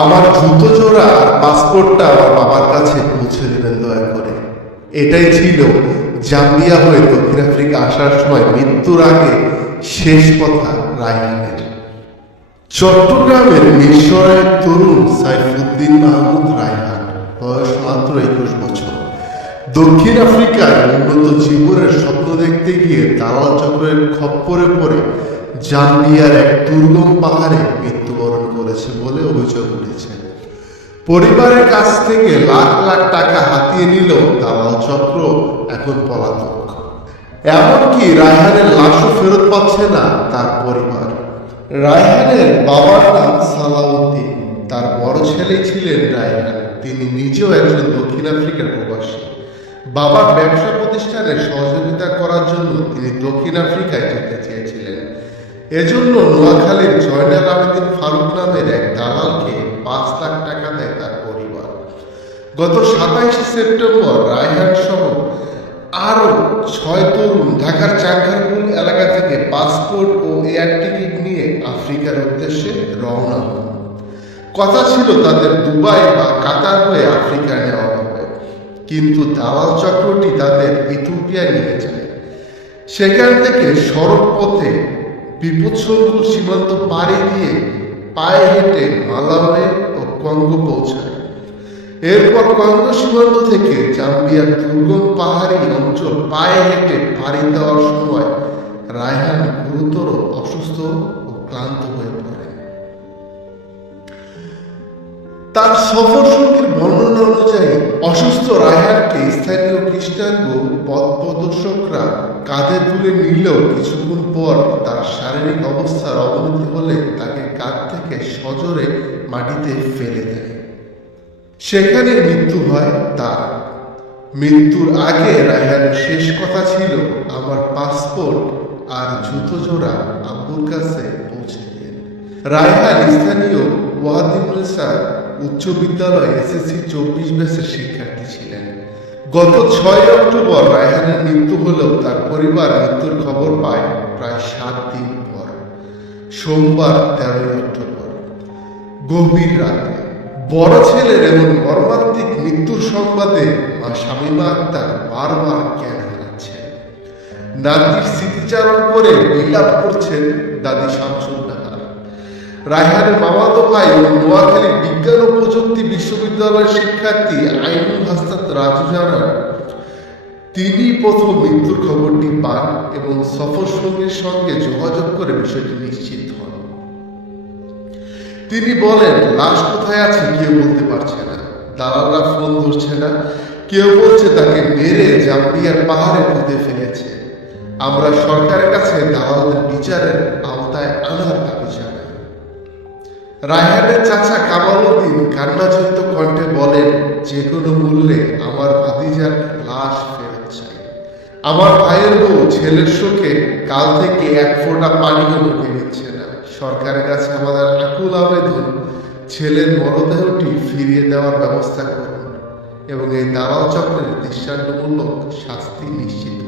আমার জুতো জোড়া আর পাসপোর্টটা আমার বাবার কাছে পৌঁছে দেবেন দয়া করে। এটাই ছিল জাম্বিয়া হয়ে দক্ষিণ আফ্রিকা আসার সময় মৃত্যুর আগে শেষ কথা রায়হানের চট্টগ্রামের মিশরের তরুণ সাইফুদ্দিন মাহমুদ রায়হান বয়স মাত্র একুশ বছর। দক্ষিণ আফ্রিকার উন্নত জীবনের স্বপ্ন দেখতে গিয়ে দালাল চক্রের খপ্পরে পড়ে জাম্বিয়ার এক দুর্গম পাহাড়ে মৃত্যুবরণ করেছে বলে অভিযোগ উঠেছে। পরিবারের কাছ থেকে লাখ লাখ টাকা হাতিয়ে নিল দালাল চক্র, এখন পলাতক। এমনকি রায়হানের লাশও ফেরত পাচ্ছে না তার পরিবার। রায়হানের বাবার নাম সালাউদ্দিন, তার বড় ছেলে ছিলেন রায়হান। তিনি নিজেও একজন দক্ষিণ আফ্রিকার প্রবাসী। বাবার ব্যবসা প্রতিষ্ঠানে সহযোগিতা করার জন্য তিনি দক্ষিণ আফ্রিকায় যেতে চেয়েছিলেন। এজন্য নোয়াখালীর জয়নাল আবেদিন ফারুক নামের এক দালালকে পাঁচ লাখ টাকা দেয় তার পরিবার। গত সাতাইশে সেপ্টেম্বর রায়হান সহ আরও ছয় তরুণ ঢাকার চাঙ্গারপুল এলাকা থেকে পাসপোর্ট ও এয়ার টিকিট নিয়ে আফ্রিকার উদ্দেশ্যে রওনা হন। কথা ছিল তাদের দুবাই বা কাতার হয়ে আফ্রিকা নেওয়া হবে। কিন্তু দালাল চক্রটি তাদের ইথিওপিয়া নিয়ে যায়। সেখান থেকে সড়ক পথে বিপদসংকুল সীমান্ত পাড়ি দিয়ে পায়ে হেঁটে মালাওয়ে ও কঙ্গো পৌঁছায়। এরপর কঙ্গো সীমান্ত থেকে জাম্বিয়ার দুর্গম পাহাড়ি অঞ্চল পায়ে হেঁটে পাড়ি দেওয়ার সময় রায়হান গুরুতর অসুস্থ ও ক্লান্ত হয়ে পড়ে। তার সফর সঙ্গীর বর্ণনা অনুযায়ী অসুস্থ রায়হানকে স্থানীয় খ্রিস্টান পথ প্রদর্শকরা কাঁধে তুলে নিলেও কিছুক্ষণ পর তার শারীরিক অবস্থার অবনতি হলে তাকে কাঁধ থেকে সজোরে মাটিতে ফেলে দেয়। সেখানে মৃত্যু হয় তার। মৃত্যুর আগে রায়হানের শেষ কথা ছিল, আমার পাসপোর্ট আর জুতো জোড়া আব্বুর কাছে পৌঁছে দিন রায়হান স্থানীয় ওয়াদিমুলসা উচ্চ বিদ্যালয় এসএসসি চব্বিশ ব্যাচের শিক্ষার্থী ছিলেন। গত ছয় অক্টোবর রায়হানের মৃত্যু হলেও তার পরিবার মৃত্যুর খবর পায় প্রায় সাত দিন পর। সোমবার তেরোই অক্টোবর। গভীর রাতে বড় ছেলের এমন মর্মান্তিক মৃত্যুর সংবাদে মা শামীমা আক্তার বারবার জ্ঞান হারাচ্ছেন। নাতির স্মৃতিচারণ করে বিলাপ করছেন দাদি শামসুল নাহার রায়হানের মামাতো ভাই ও নোয়াখালী বিজ্ঞান ও প্রযুক্তি বিশ্ববিদ্যালয়ের শিক্ষার্থী আইনুল হাসনাত রাজু জানান, তিনি প্রথম মৃত্যুর খবরটি পান এবং সফর সঙ্গীর সঙ্গে যোগাযোগ করে বিষয়টি নিশ্চিত হন। তিনি বলেন, লাশ কোথায় আছে কেউ বলতে পারছে না। দালালরা ফোন ধরছে না। কেউ বলছে তাকে মেরে জাম্বিয়ার পাহাড়ে পুঁতে ফেলেছে। আমরা সরকারের কাছে দালালদের বিচারের আওতায় আনার দাবি জানাই রায়হানের চাচা কামালউদ্দিন কান্নাজড়িত কণ্ঠে বলেন, যে কোনো মূল্যে আমার ভাতিজার লাশ ফেরত চাই। আমার ভাইয়ের বউ ছেলের শোকে কাল থেকে এক ফোঁটা পানিও মুখে নিচ্ছে না। সরকারের কাছে আমাদের আকুল আবেদন, ছেলের মরদেহটি ফিরিয়ে দেওয়ার ব্যবস্থা করুন এবং এই দালাল চক্রের দৃষ্টান্তমূলক শাস্তি নিশ্চিত